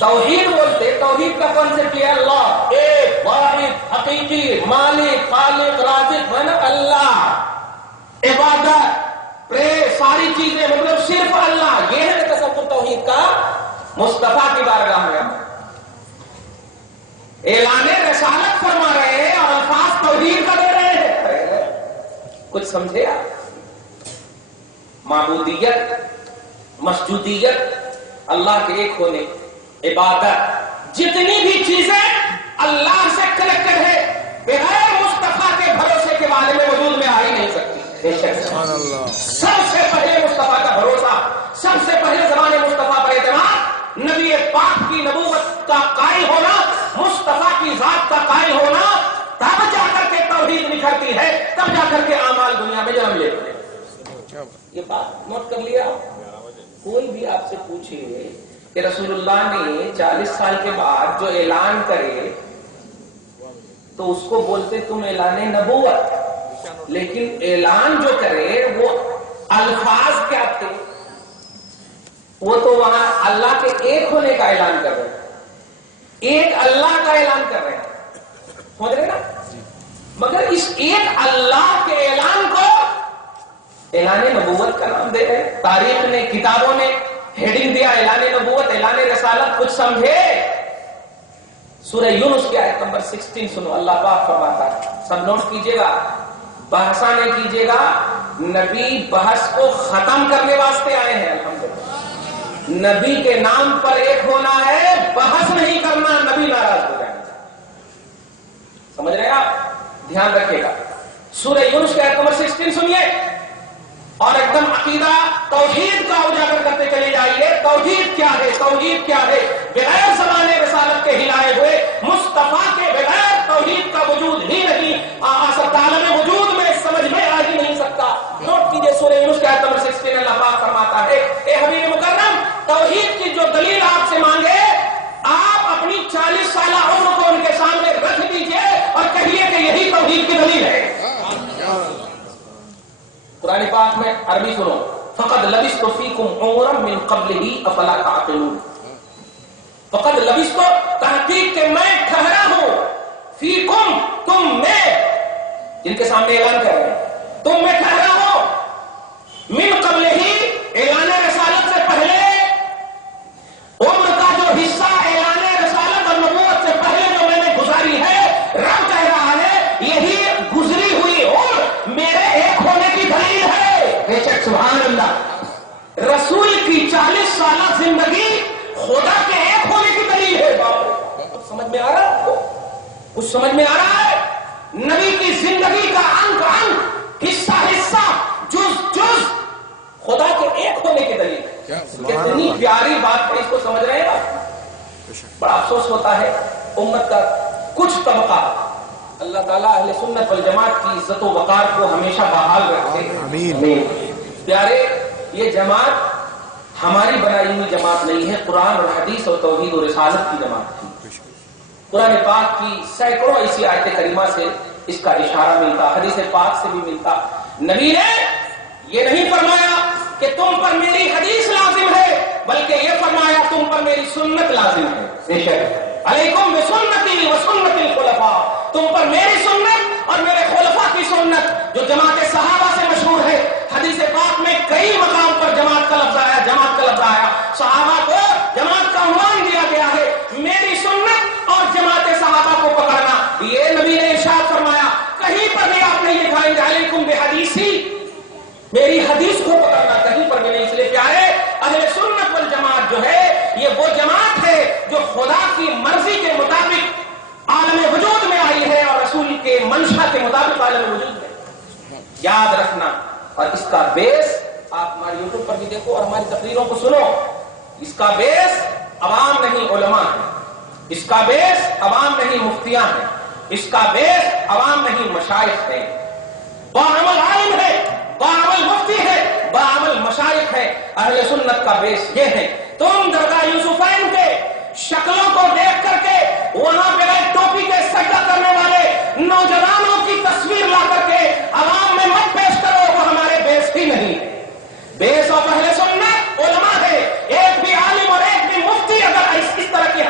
توحید بولتے, توحید کا کانسیپٹ یہ اللہ ایک واحد حقیقی مالک خالق رازق ہے نا اللہ. عبادت ساری چیزیں مطلب صرف اللہ, یہ ہے تصور توحید کا. مصطفیٰ کی بارگاہ میں اعلان رسالت فرما رہے ہیں اور الفاظ توحید کا دے رہے ہیں. کچھ سمجھے آپ؟ معبودیت, مسجودیت, اللہ کے ایک ہونے, عبادت, جتنی بھی چیزیں اللہ سے کنیکٹڈ ہے بغیر مصطفیٰ کے بھروسے کے بارے میں وجود میں آ ہی نہیں سکتی. سب سے پہلے مصطفیٰ کا بھروسہ, سب سے پہلے زمانے مصطفیٰ پر اعتماد, نبی پاک کی نبوت کا قائل ہونا, مصطفیٰ کی ذات کا قائل ہونا, تب جا کر کے توحید نکھرتی ہے, تب جا کر کے اعمال دنیا میں جنم لیتے ہیں. یہ بات نوٹ کر لیا. کوئی بھی آپ سے پوچھے کہ رسول اللہ نے 40 سال کے بعد جو اعلان کرے تو اس کو بولتے تم اعلان نبوت, لیکن اعلان جو کرے وہ الفاظ کیا تھے؟ وہ تو وہاں اللہ کے ایک ہونے کا اعلان کر رہے ہیں, ایک اللہ کا اعلان کر رہے ہیں, سمجھ رہے نا. مگر اس ایک اللہ کے اعلان کو اعلان نبوت کا نام دے رہے ہیں. تاریخ نے, کتابوں نے ہیڈنگ دیا اعلان نبوت, اعلان رسالت. کچھ سمجھے؟ سورہ یونس کی آیت نمبر 16 سنو. اللہ پاک فرماتا ہے, سب نوٹ کیجئے گا, بحثہ نہیں کیجئے گا. نبی بحث کو ختم کرنے واسطے آئے ہیں. الحمدللہ نبی کے نام پر ایک ہونا ہے, بحث نہیں کرنا, نبی ناراض ہو جائیں. سمجھ رہے ہیں آپ؟ دھیان رکھیے گا. سورہ یونس کی آیت نمبر 16 سنیے اور ایک دم عقیدہ توحید کا اجاگر کرتے چلے جائیے. توحید کیا ہے؟ توحید کیا ہے؟ بغیر زمانے رسالت کے ہلائے ہوئے مصطفیٰ کے بغیر توحید کا وجود ہی نہیں آ سکتا, عالم وجود میں سمجھ میں آ ہی نہیں سکتا. نوٹ کیجئے سورہ یونس کی آیت نمبر 16 اللہ پاک فرماتا ہے, اے حبیب مکرم, توحید کی جو دلیل آپ سے مانگے آپ اپنی 40 سالہ عمر کو ان کے سامنے رکھ دیجئے اور کہیے کہ یہی توحید کی دلیل ہے. قرآن پاک میں عربی سنو, فقد لبثت فیکم عمرا من قبلہ افلا تعقلون. فقد لبثت, تحقیق کہ میں ٹھہرا ہوں, فیکم, تم میں, جن کے سامنے اعلان کر رہے ہیں, تم میں ٹھہرا ہوں, من قبلہ, اعلان رسالت سے پہلے, عمر کا جو حصہ اعلان رسالت اور نبوت سے پہلے جو میں نے گزاری ہے, رب کہہ رہا ہے یہی گزری ہوئی عمر میرے ایک ہونے کی دلیل ہے. بے شک, سبحان اللہ. رسول کی 40 سالہ زندگی خدا کے ایک ہونے کی دلیل ہے. سمجھ میں آ رہا ہے؟ کچھ سمجھ میں آ رہا ہے؟ نبی کی زندگی کا انگ انگ, حصہ حصہ, جز جز خدا کے ایک ہونے کی دلیل ہے. کتنی پیاری بات ہے, اس کو سمجھ رہے ہیں؟ بڑا افسوس ہوتا ہے امت کا کچھ طبقہ, اللہ تعالیٰ اہل سنت والجماعت کی عزت و وقار کو ہمیشہ بحال رکھے. آمین. پیارے, یہ جماعت ہماری بنائی ہوئی جماعت نہیں ہے, قرآن اور حدیث اور توحید اور رسالت کی جماعت تھی. قرآن پاک کی سینکڑوں ایسی آیت کریمہ سے اس کا اشارہ ملتا, حدیث پاک سے بھی ملتا. نبی نے یہ نہیں فرمایا کہ تم پر میری حدیث لازم ہے, بلکہ یہ فرمایا تم پر میری سنت لازم ہے. بے شک, علیکم بسنتی و سنت الخلفاء, تم پر میری سنت اور میرے خلفاء کی سنت جو جماعت صحابہ سے مشہور ہے. حدیث پاک میں کئی مقام پر جماعت کا لفظ آیا, جماعت کا لفظ آیا. صحابہ کو جماعت کا عنوان دیا گیا ہے, میری سنت اور جماعت صحابہ کو پکڑنا. یہ نبی نے ارشاد فرمایا. کہیں پر بھی آپ نہیں دکھائیں گے علیکم بحدیثی, میری حدیث کو پکڑنا, کہیں پر بھی نہیں. اس لیے پیارے, اہل سنت والجماعت جو ہے یہ وہ جماعت ہے جو خدا کی مرضی کے مطابق عالم وجود میں آئی ہے اور رسول کے منشا کے مطابق عالم وجود میں. یاد رکھنا, اور اس کا بیس آپ ہمارے یوٹیوب پر بھی دیکھو اور ہماری تقریروں کو سنو. اس کا بیس عوام نہیں علماء ہے, اس کا بیس عوام نہیں مفتیاں ہیں, اس کا بیس عوام نہیں مشائخ ہیں. باعمل عالم ہے, باعمل مفتی ہے, باعمل مشائخ ہے. اہل سنت کا بیس یہ ہے. تم درگاہ یوسفین کے شکلوں کو دیکھ کر کے وہاں پہ ٹوپی کے سجدہ کرنے والے نوجوانوں کی تصویر لا کر کے عوام میں مت پیش کرو, وہ ہمارے بیس ہی نہیں. بیس اور اہل سنت علماء ہے. ایک بھی عالم اور ایک بھی مفتی اگر اس طرح کی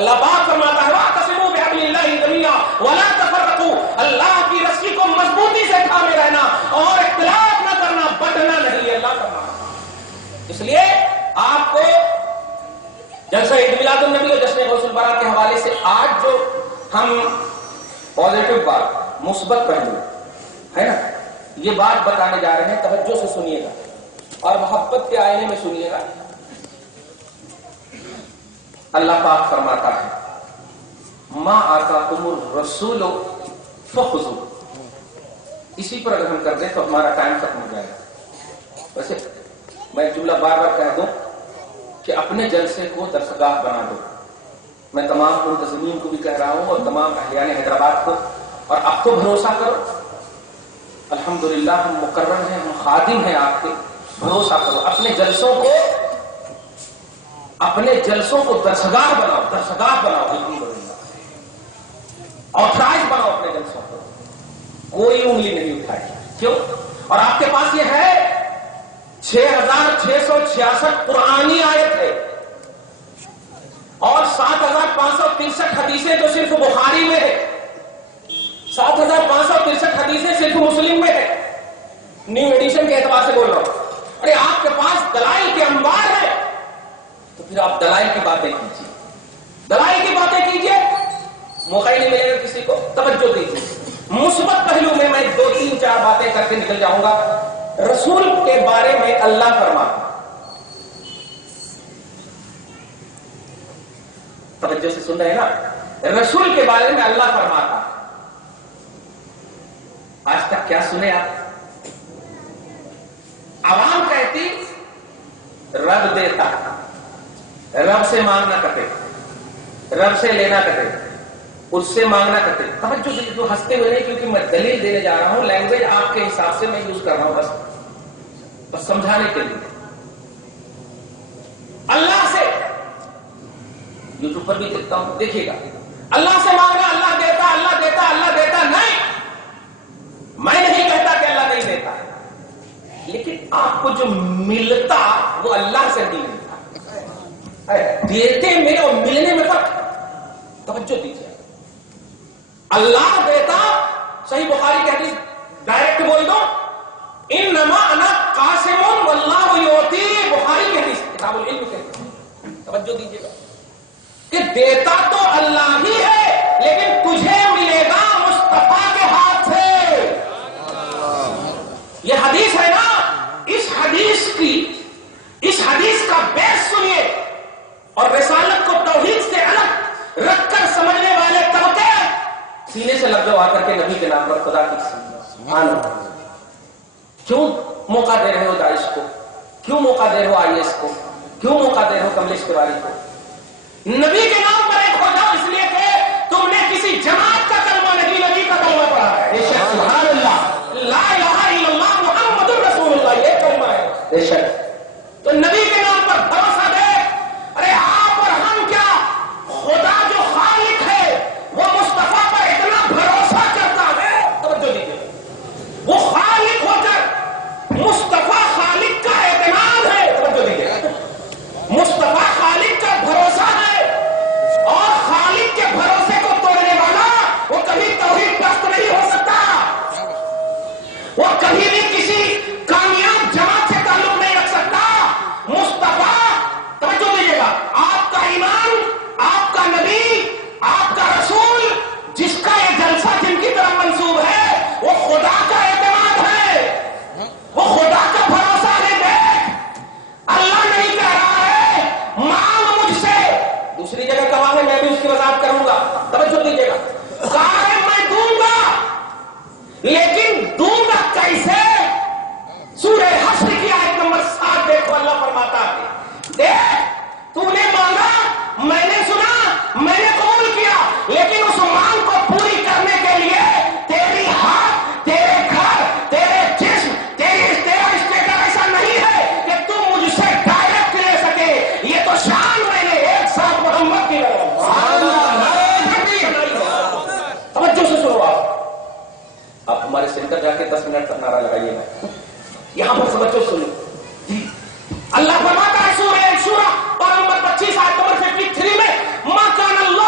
اللہ پاک فرماتا ہے واعتصموا بحبل اللہ جمیعا ولا تفرقوا، اللہ کی رسی کو مضبوطی سے تھامے رہنا اور اختلاف نہ کرنا، بٹنا نہیں، اللہ فرماتا۔ اس لیے آپ کو جلسہ عید میلاد النبی اور جشن غوث البراء کے حوالے سے آج جو ہم پازیٹو بات، مثبت پہلو ہے نا، یہ بات بتانے جا رہے ہیں، توجہ سے سنیے گا اور محبت کے آئینے میں سنیے گا۔ اللہ پاک فرماتا ہے ما آتاکم الرسول فخذوا، اسی پر اگر ہم کر دیں تو ہمارا ٹائم ختم ہو جائے گا۔ ویسے میں جملہ بار بار کہہ دوں کہ اپنے جلسے کو درسگاہ بنا دو، میں تمام منتظمین کو بھی کہہ رہا ہوں اور تمام اہلیان حیدرآباد کو، اور اب تو بھروسہ کرو، الحمدللہ ہم مقرر ہیں، ہم خادم ہیں آپ کے، بھروسہ کرو، اپنے جلسوں کو درسگاہ بناؤ، درسگاہ بناؤ، الحمدللہ آتھرائز بناؤ اپنے جلسوں کو، کوئی انگلی نہیں اٹھائی، کیوں؟ اور آپ کے پاس یہ ہے 6666 قرآنی آیت ہے اور 7563 حدیثیں جو صرف بخاری میں ہے، 7563 حدیثیں صرف مسلم میں ہے، نیو ایڈیشن کے اعتبار سے بول رہا ہوں۔ ارے آپ کے پاس دلائل کے انبار ہے، تو پھر آپ دلائل کی باتیں کیجیے، دلائل کی باتیں کیجیے، موقع ہی نہیں ملے گا کسی کو، توجہ دیجیے۔ مثبت پہلو میں 2 3 4 باتیں کر کے نکل جاؤں گا۔ رسول کے بارے میں اللہ فرماتا، توجہ سے سن رہے ہیں نا، رسول کے بارے میں اللہ فرماتا، آج تک کیا سنے آپ؟ عوام کہتی رب دیتا، رب سے مانگنا کتے، رب سے لینا کتے، اس سے مانگنا کتے۔ توجہ سے جو ہنستے ہوئے نہیں، کیونکہ میں دلیل دینے جا رہا ہوں، لینگویج آپ کے حساب سے میں یوز کر رہا ہوں، بس سمجھانے کے لیے۔ اللہ سے یوٹیوب پر بھی دیکھتا ہوں، دیکھیے گا، اللہ سے مانگنا، اللہ دیتا، اللہ دیتا، اللہ دیتا، نہیں، میں نہیں کہتا کہ اللہ نہیں دیتا، لیکن آپ کو جو ملتا وہ اللہ سے نہیں ملتا، دیتے میں اور ملنے میں فرق۔ توجہ دیجیے، اللہ دیتا، صحیح بخاری کی حدیث ڈائریکٹ بول دو، انما انا قاسم واللہ یعطی، بخاری کی حدیث کتاب العلم کے، توجہ دیجیے گا کہ دیتا تو اللہ ہی ہے، لیکن تجھے ملے گا مصطفیٰ کے ہاتھ سے۔ یہ حدیث ہے نا، اس حدیث کا بیس سنیے، اور رسالت کو توحید سے الگ رکھ کر سمجھنے والے طبقے سینے سے لگ جاؤ آ کر کے نبی کے نام پر، خدا کی سبحان اللہ۔ کیوں موقع دے رہے ہو داعش کو؟ کیوں موقع دے رہے ہو آئی ایس کو؟ کیوں موقع دے رہے ہو کملیش تیواری کو؟ نبی کے نام پر ایک ہو جاؤ، اس لیے کہ تم نے کسی جماعت کا کلمہ نہیں، نبی کا کلمہ پڑھا ہے۔ سبحان اللہ، لا الہ الا اللہ محمد الرسول اللہ، یہ کلمہ ہے بے شک۔ تو نبی کے نام پر بھروسہ دے۔ ارے آپ اور ہم کیا، خدا جو خالق ہے وہ مصطفیٰ پر اتنا بھروسہ کرتا ہے، توجہ دیجیے، وہ خالق ہو کر مصطفیٰ خالق کا اعتماد ہے، توجہ دیجیے، مصطفیٰ خالق کا بھروسہ ہے، اور خالق کے بھروسے کو توڑنے والا وہ کبھی توحید پرست نہیں ہو سکتا، وہ کبھی بھی کسی کامیاب جماعت سے تعلق نہیں رکھ سکتا۔ مصطفیٰ، توجہ دیجیے گا، آپ کا ایمان، آپ کا نبی، آپ کا رسول، جس کا یہ جلسہ جن کی طرف منسوب ہے، وہ خدا کا اعتماد ہے، وہ خدا کا بھروسہ ہے۔ دیکھ، اللہ نہیں کہہ رہا ہے مانگ مجھ سے، دوسری جگہ کہا ہے، میں بھی اس کی وضاحت کروں گا، توجہ دیجیے گا، کہا ہے میں دوں گا، لیکن دوں گا کیسے؟ سورہ حشر کی آیت نمبر 7 دیکھو، اللہ فرماتا ہے، دیکھ تو نے مانگا، میں نے سنا، میں نے قبول کیا، لیکن اس مانگ کو پوری کرنے کے لیے تیری ہاتھ، تیرے گھر، تیرے جسم، تیرا اسٹیٹس ایسا نہیں ہے کہ تم مجھ سے ڈائریکٹ لے سکے، یہ تو شان میں نے ایک ساتھ محمد کی لگا۔ توجہ سے سنو، آپ ہمارے سینٹر جا کے 10 منٹ تک نعرہ لگائیے گا، یہاں پر سمجھو، سنو، اللہ فرماتا ہے سورہ شورى اور نمبر 25 آیت نمبر 53 میں، ما کان اللہ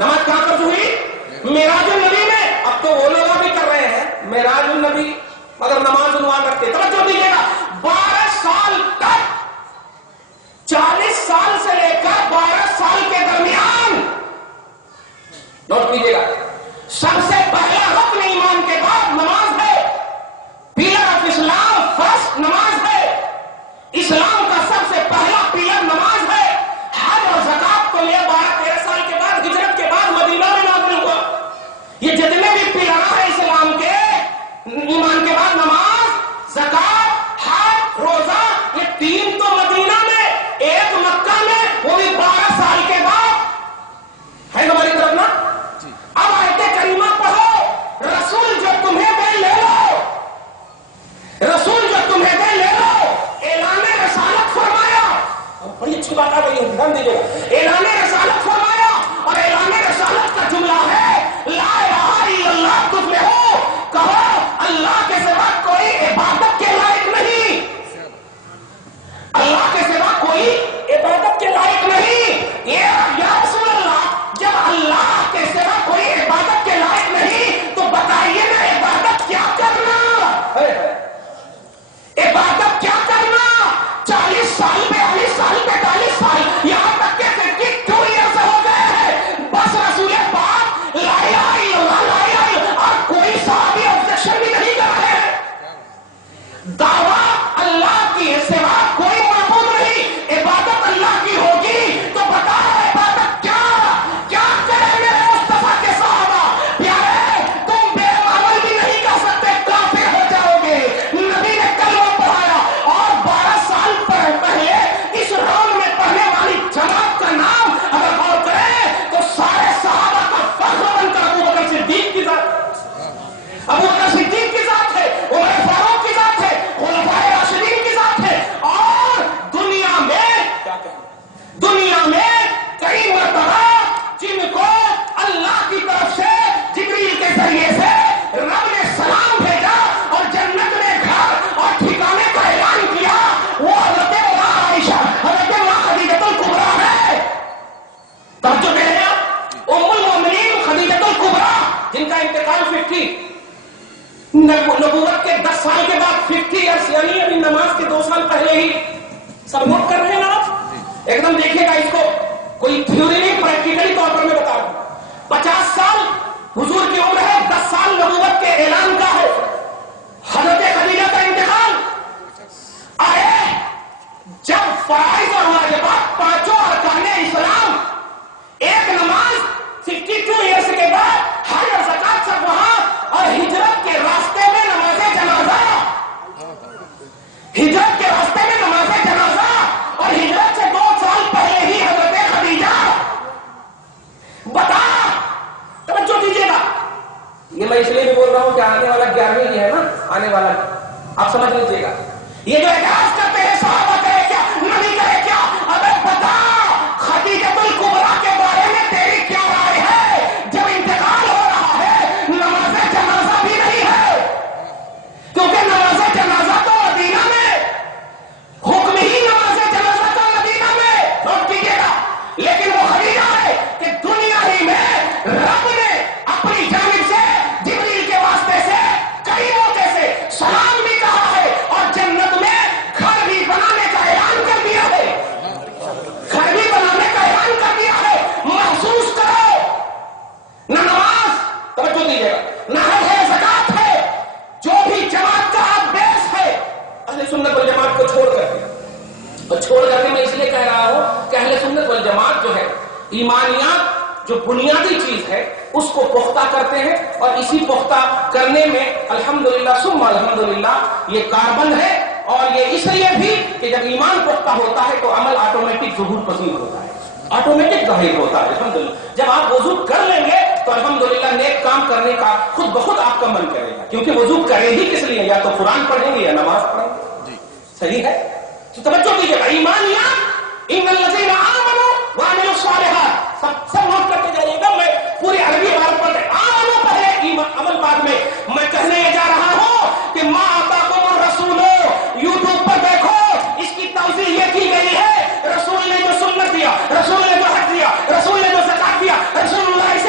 نماز کہاں فرض ہوئی؟ معراج النبی میں. اب تو وہ لوگ بھی کر رہے ہیں معراج النبی مگر نماز عنوان رکھتے. توجہ دیجیے گا 12 سال تک 40 سال سے لے کر 12 سال کے درمیان نوٹ کیجیے گا سب سے پہلا رکن ایمان کے بعد نماز ہے. پیلر آف اسلام فرسٹ نماز ہے. اسلام کا سب سے پہلا پیلر نماز ہے. حج اور زکات کو لے 12-13 سال کے بعد ہجرت کے بعد مدینہ میں نازل ہوا. یہ جتنے بھی پیلر ہیں اسلام کے ایمان کے بعد نماز زکات حج روزہ یہ 3 تو مدینہ میں 1 مکہ میں وہ بھی 12 سال کے بعد ہے ہماری طرف نا. اب آیت کریمہ پڑھو رسول جو تمہیں دے لے لو رسول جو تمہیں دے لے لو. اعلان رسالت فرمایا. بڑی اچھی بات آ گئی ہے دھیان دیجیے گا. اعلان رسالت فرمایا اور اعلان رسالت کا جملہ ہے لا الہ الا اللہ تفلحو. کہو اللہ کے سوا کوئی عبادت کے لائق نہیں. اللہ کے سوا کوئی عبادت کے لائق نہیں. یا رسول اللہ جب اللہ کے سوا کوئی عبادت کے لائق نہیں تو بتائیے نا عبادت کیا کرنا. عبادت کیا کرنا. 40 سال 42 سال 45 سال یہاں تک کہ 52 ایئرس ہو گئے ہیں بس رسول پاک لا الہ الا اللہ لا الہ الا اللہ اور کوئی صحابی آبجیکشن بھی نہیں کر رہے ہیں. دعویٰ اللہ کی سوا کوئی معبود نہیں. عبادت اللہ کی ہوگی تو بتاؤ عبادت کیا کریں میرے مصطفیٰ کے صحابہ پیارے. تم بے عمل بھی نہیں کر سکتے کافر ہو جاؤ گے. نبی نے کلمہ پڑھایا اور 12 سال پہلے اس راؤنڈ میں پڑھنے والی جماعت کا نام اگر غور کریں تو سارے صحابہ کا فخر بن کر ابو بکر صدیق کی ذات ابو بکر صدیق کی ذات ہے. عمر فاروق کی ذات ہے. خلفائے راشدین کی ذات ہے. اور دنیا میں کئی مرتبہ جن کو اللہ کی طرف سے جبریل کے ذریعے سے رب نے سلام بھیجا اور جنت میں گھر اور ٹھکانے کا اعلان کیا وہ حضرت ماں عائشہ حضرت ماں خدیجۃ الکبریٰ ہے. توجہ دے رہے ہیں ام المؤمنین خدیجۃ الکبریٰ جن کا انتقال 50 نبوت کے 10 سال کے بعد 50 ایئرس یعنی ابھی نماز کے 2 سال پہلے ہی. سب نوٹ کر رہے ہیں نا آپ ایک دم دیکھیے گا اس کو کوئی تھیوری نہیں پریکٹیکلی طور پر میں بتا رہا ہوں. 50 سال حضور کی عمر ہے. 10 سال نبوت کے اعلان کا ہے. حضرت خدیجہ کا انتقال آئے جب فرائض اور واجبات 5 ارکان اسلام ایک نماز 52 ایئرس کے بعد حج اور زکات سب وہاں اور ہجرت کے راستے میں نماز جنازہ ہجرت کے راستے میں نماز جنازہ اور ہجرت سے 2 سال پہلے ہی حضرت خدیجہ بتا. توجہ دیجیے گا یہ میں اس لیے بھی بول رہا ہوں کہ آنے والا 11ویں ہے نا آنے والا آپ سمجھ لیجیے گا. یہ جو اعتراض کرتے ہیں صحابہ کرے کیا نبی کرے کیا ابے بتا خدیجۃ الکبریٰ کے بارے میں تیری کیا رائے ہے. جب انتقال ہو رہا ہے نماز جنازہ بھی نہیں ہے کیونکہ نماز جنازہ تو مدینہ میں حکم ہی نماز جنازہ کا مدینہ میں نوٹ کیجیے گا. لیکن وہ خدیجہ ہے کہ دنیا ہی میں رب نے اپنی جانب سے جبریل کے واسطے سے کئی موقع سے سلام بھی کہا ہے اور جنت میں گھر بھی بنانے کا اعلان کر دیا ہے. گھر بھی بنانے کا اعلان کر دیا ہے. محسوس کرو نہ نماز توجہ دیجیے گا نہ ہے زکات ہے جو بھی جماعت کا بیس ہے اہل سنت والجماعت کو چھوڑ کر کے میں اس لیے کہہ رہا ہوں کہ اہل سنت والجماعت جو ہے ایمانیات جو بنیادی چیز ہے اس کو پختہ کرتے ہیں اور اسی پختہ کرنے میں الحمدللہ ثم الحمدللہ یہ کاربن ہے. اور یہ اس لیے بھی کہ جب ایمان پختہ ہوتا ہے تو عمل آٹومیٹک ظہور پذیر ہوتا ہے آٹومیٹک ظاہر ہوتا ہے. الحمدللہ جب آپ وضو کر لیں گے تو الحمدللہ نیک کام کرنے کا خود بخود آپ کا من کرے گا کیونکہ وضو کرے ہی کس لیے یا تو قرآن پڑھیں گے یا نماز پڑھیں گے. صحیح ہے تو توجہ دیجیے گا ایمانیات ان الذین آمنوا وعملوا الصالحات سب نوٹ کرتے جائیے گا. میں پوری عربی عبارت پڑھ رہے آمنوا پڑھے عمل بعد میں کہنے یہ جا رہا ہوں کہ ما آتاکم الرسول یوٹیوب پر دیکھو اس کی توضیح یہ کی گئی ہے. رسول نے جو سنت دیا رسول نے جو حج دیا رسول نے جو زکات دیا رسول اللہ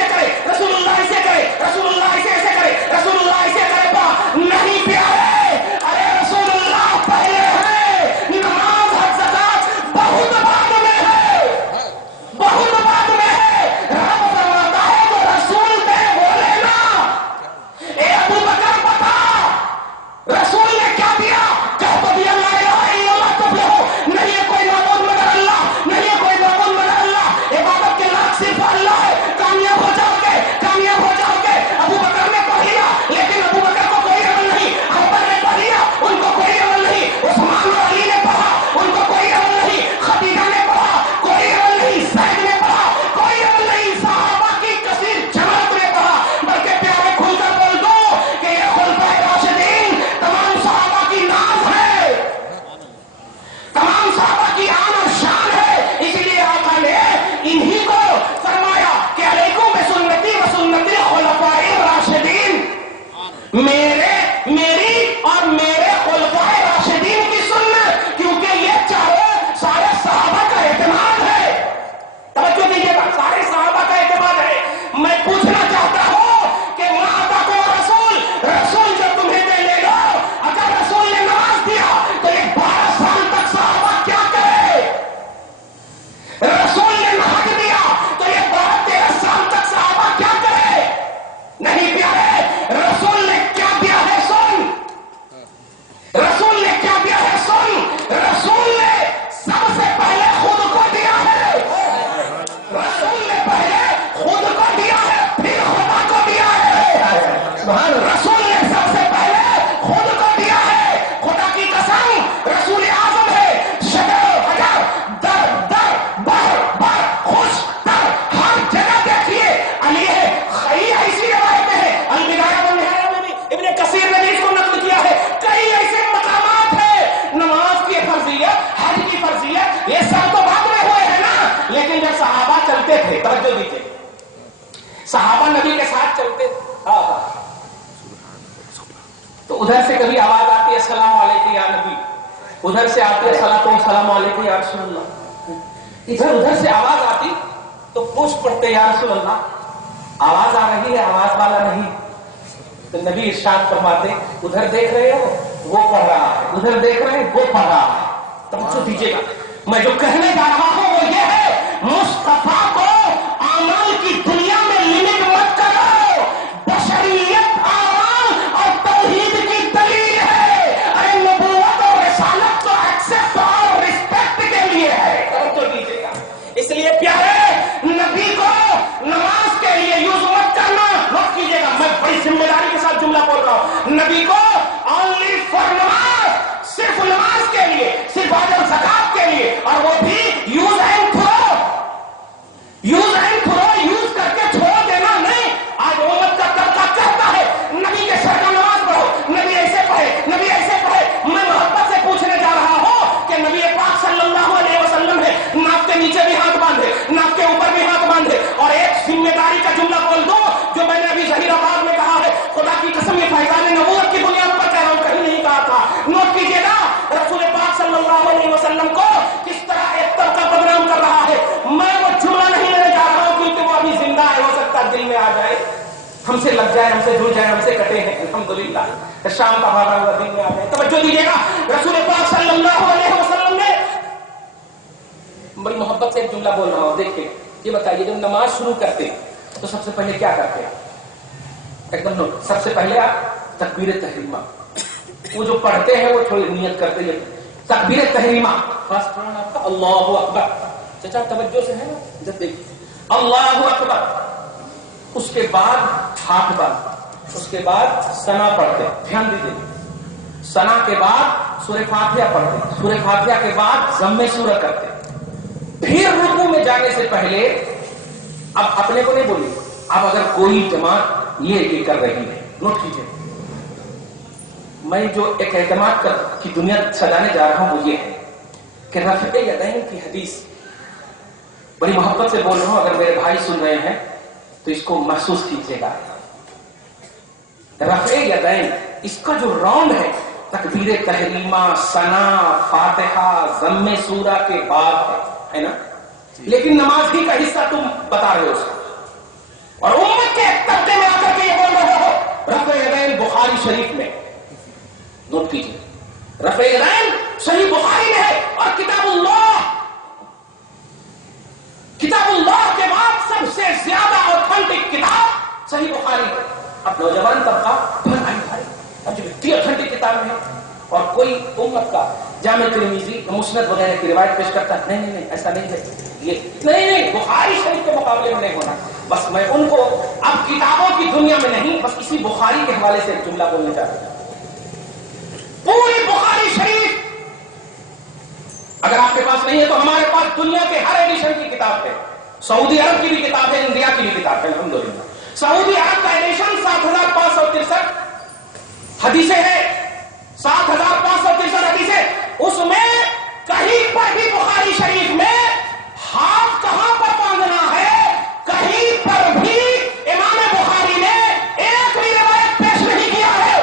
میری اور میرے خلفائے راشدین کی سنت، کیونکہ یہ سارے صحابہ کا اعتماد ہے. توجہ دیجیے گا، سارے صحابہ کا اعتماد ہے. میں پوچھنا چاہتا ہوں کہ رسول جو تمہیں دے لے لو، اگر رسول نے نماز دیا تو یہ 12 سال تک صحابہ کیا کرے؟ رسول نے نماز دیا تو یہ 12-13 سال تک صحابہ کیا کرے؟ نہیں پیارے، رسول نے کیا دیا ہے سن. رسول نے کیا دیا ہے سن. رسول نے سب سے پہلے خود کو دیا ہے. رسول نے پہلے خود کو دیا ہے، پھر خدا کو دیا ہے. رسول نے سب سے پہلے خود کو دیا ہے. خدا کی قسم، رسول اعظم ہے. شجر حجر، در در، بر بر، خوش تر، ہر جگہ دیکھیے علی ہے. ایسی روایتیں ہیں، البدایہ والنہایہ میں بھی ابن کثیر نے بھی اس کو نقل کیا ہے. کئی ایسے مقامات ہیں. نماز کی فرضیت، حج کی فرضیت، یہ سب تو بعد میں ہوئے ہیں نا. لیکن جب صحابہ چلتے تھے، توجہ دیجیے، صحابہ نبی کے ساتھ چلتے تھے، تو ادھر سے کبھی آواز آتی ہے السلام علیکم یا نبی، ادھر سے آتی ہے السلام علیکم یا رسول اللہ. ادھر سے آواز آتی تو پوچھ پڑتے یا رسول اللہ، آواز آ رہی ہے، آواز والا نہیں. تو نبی ارشاد فرماتے، ادھر دیکھ رہے ہو وہ پڑھ رہا ہے، ادھر دیکھ رہے ہیں وہ پڑھ رہا ہے. توجہ دیجیے گا، میں جو کہنے جا رہا ہوں وہ یہ ہے، مصطفیٰ کو اعمال کی دنیا میں لمٹ مت کرو. بشریت اعمال اور توحید کی دلیل ہے. ارے نبوت اور رسالت تو ایکسپٹ اور رسپیکٹ کے لیے ہے. توجہ دیجیے گا، اس لیے پیارے نبی کو نماز کے لیے یوز مت کرنا. نوٹ کیجیے گا، میں بڑی ذمہ داری کے ساتھ جملہ بول رہا ہوں. نبی کو اونلی فار نماز، صرف نماز کے لیے، صرف اجر زکات کے لیے، اور وہ بھی یوز اینڈ تھرو. یوز کر کے چھوڑ دینا نہیں. آج امت کا طبقہ کہتا ہے نبی کے سر کا نماز پڑھو، نبی ایسے پڑھے، نبی ایسے پڑھے. میں محبت سے پوچھنے جا رہا ہوں کہ نبی پاک صلی اللہ علیہ وسلم ہے، ناک کے نیچے بھی ہاتھ باندھے، ناک کے اوپر بھی ہاتھ باندھے. اور ایک ذمہ داری کا جملہ بول دو جو میں نے ابھی ظہیر آباد میں کہا ہے، خدا کی قسم یہ فیضان نبوت کی بنیاد پر کہہ رہا ہوں، کہیں نہیں کہا تھا. نوٹ کیجیے گا، رسول پاک صلی اللہ علیہ وسلم کو کس طرح ایک طبقہ بدنام کر رہا ہے. میں وہ جملہ نہیں لینے جا رہا ہوں کیونکہ وہ ابھی زندہ ہے، ہو سکتا ہے دل میں آ جائے، ہم سے لگ جائے، ہم سے جڑ جائے، ہم سے کٹے ہیں الحمدللہ، شام کا بھاگا ہوا دل میں آ جائے. توجہ دیجیے گا، رسول پاک صلی اللہ علیہ وسلم نے بڑی محبت سے ایک جملہ بول رہا ہوں. دیکھیں، یہ بتائیے جب نماز شروع کرتے تو سب سے پہلے کیا کرتے ہیں؟ ایک دم نوٹ، سب سے پہلے آپ تکبیر تحریمہ، وہ جو پڑھتے ہیں وہ تھوڑی نیت کرتے ہیں. تکبیر تحریمہ فرسٹ قرآن آپ کا اللہ اکبر. چچا توجہ سے ہے نا، جب دیکھیے اللہ اکبر، اس کے بعد ہاتھ باندھ، اس کے بعد ثنا پڑھتے. دھیان دیجیے، ثنا کے بعد سورہ فاتحہ پڑھتے، سورہ فاتحہ کے بعد ضم سورہ کرتے. پھر رکوع میں جانے سے پہلے اب اپنے کو نہیں بولیے، اب اگر کوئی جماعت یہ کر رہی ہے، نوٹ کیجیے، میں جو ایک اعتماد کی دنیا سجانے جا رہا ہوں وہ یہ ہے کہ رفع یدین کی حدیث بڑی محبت سے بول رہا ہوں. اگر میرے بھائی سن رہے ہیں تو اس کو محسوس کیجیے گا. رفع یدین اس کا جو راؤنڈ ہے تکبیر تحریمہ، ثنا، فاتحہ، ضم سورہ کے بعد ہے نا، لیکن نماز ہی کا حصہ تم بتا رہے ہو اس کو، اور امت کے طبقے میں آ کر کے یہ بول رہے ہو. رفع یدین بخاری شریف میں، نوٹ کیجیے، رفع یدین صحیح بخاری میں ہے. اور کتاب اللہ کے بعد سب سے زیادہ اوتھینٹک کتاب صحیح بخاری ہے. اب نوجوان طبقہ اب جو اتنی اوتھینٹک کتاب ہے اور کوئی امت کا جامع ترمذی مسند وغیرہ کی روایت پیش کرتا ہے، نہیں ایسا نہیں ہے، یہ نہیں بخاری شریف کے مقابلے میں نہیں ہونا. بس میں ان کو اب کتابوں کی دنیا میں نہیں، بس اسی بخاری کے حوالے سے ایک جملہ بولنا چاہتا ہوں. پوری بخاری شریف اگر آپ کے پاس نہیں ہے تو ہمارے پاس دنیا کے ہر ایڈیشن کی کتاب ہے. سعودی عرب کی بھی کتاب ہے، انڈیا کی بھی کتاب ہے الحمدللہ. سعودی عرب کا ایڈیشن 7563 حدیثیں ہیں، 7563 حدیثیں. اس میں کہیں پر بھی بخاری شریف میں ہاتھ کہاں پر باندھنا ہے، کہیں پر بھی امام بخاری نے ایک بھی روایت پیش نہیں کیا ہے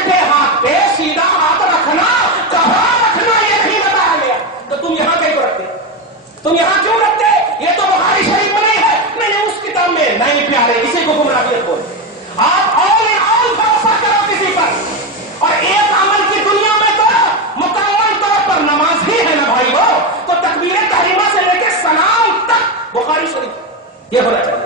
الٹے ہاتھ پہ سیدھا ہاتھ رکھنا، کہاں رکھنا یہ نہیں بتایا گیا. تو تم یہاں کیوں رکھتے؟ تم یہاں کیوں رکھتے؟ یہ تو بخاری شریف میں نہیں ہے. میں نے اس کتاب میں نہیں پیارے اسی کو گمراہیت بولتے. آپ آل بھروسہ کرو کسی پر، اور ایک عمل کی دنیا میں تو مکمل طور پر نماز ہی ہے نا بھائی. وہ تو تکبیر تحریمہ سے لے کے سلام تک بخاری شریف یہ ہونا چاہیے.